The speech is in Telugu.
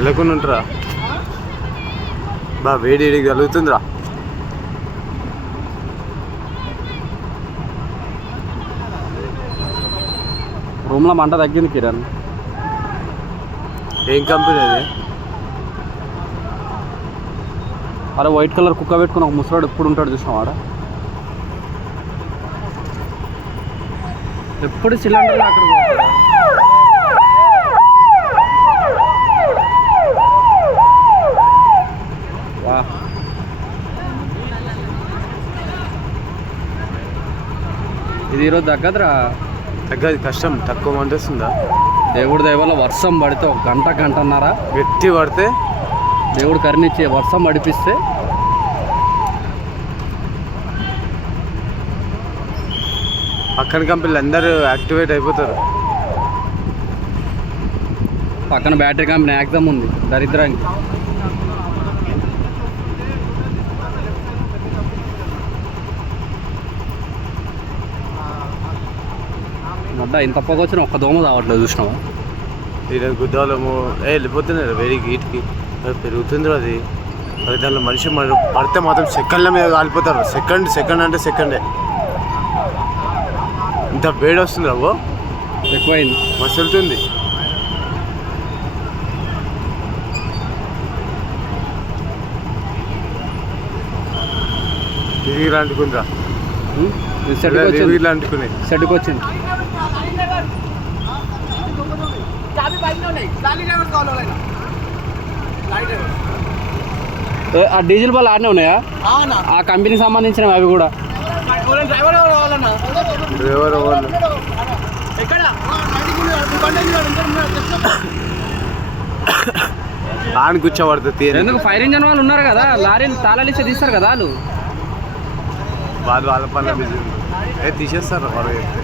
వెళ్ళకుండా ఉంటారా బా వేడి వేడికి కలుగుతుందిరా. రూమ్లో మంట తగ్గింది కిరణ్. ఏం కంపెనీ అది? అరే వైట్ కలర్ కుక్క పెట్టుకుని ఒక ముసలాడు ఎప్పుడు ఉంటాడు చూసినాం ఆడ. ఎప్పుడు సిలిండర్ అక్కడ వా. ఇది ఈరోజు తగ్గదురా. తగ్గది కష్టం, తక్కువ మంట వస్తుందా? దేవుడి దయవల్ల వర్షం పడితే ఒక గంటన్నర గట్టి పడితే దేవుడు కరుణించి వర్షం పడిపిస్తే పక్కన కంపెనీలు అందరూ యాక్టివేట్ అయిపోతారు. పక్కన బ్యాటరీ కంపెనీ ఎగ్జామ్ ఉంది దరిద్రానికి. మడ్డ ఇంత పొగ వచ్చిన ఒక్క దోమ రావట్లేదు చూసినావా? ఈరోజు గుద్దాలము వెళ్ళిపోతున్నారు వేడికి హీట్కి పెరుగుతుంది అది. మరి దానిలో మనిషి పడితే మాత్రం సెకండ్ల మీద కాలిపోతారు. సెకండ్ అంటే సెకండే. ఇంత వేడి వస్తుంది రాబో, ఎక్కువైంది, మసులుతుంది. తిరిగి అంటుకుందా అంటుకుని సెట్కి వచ్చింది. ఆ డీజిల్ బల్ ఆడనే ఉన్నాయా? ఆ కంపెనీకి సంబంధించినవి అవి కూడా. డ్రైవర్ ఆని కూర్చోబడుతుంది. ఎందుకు ఫైర్ ఇంజన్ వాళ్ళు ఉన్నారు కదా, లారీలు తాళాలు ఇస్తే తీస్తారు కదా వాళ్ళు. వాళ్ళ పనులు బిజీ తీసేస్తారు వాళ్ళు చెప్తే.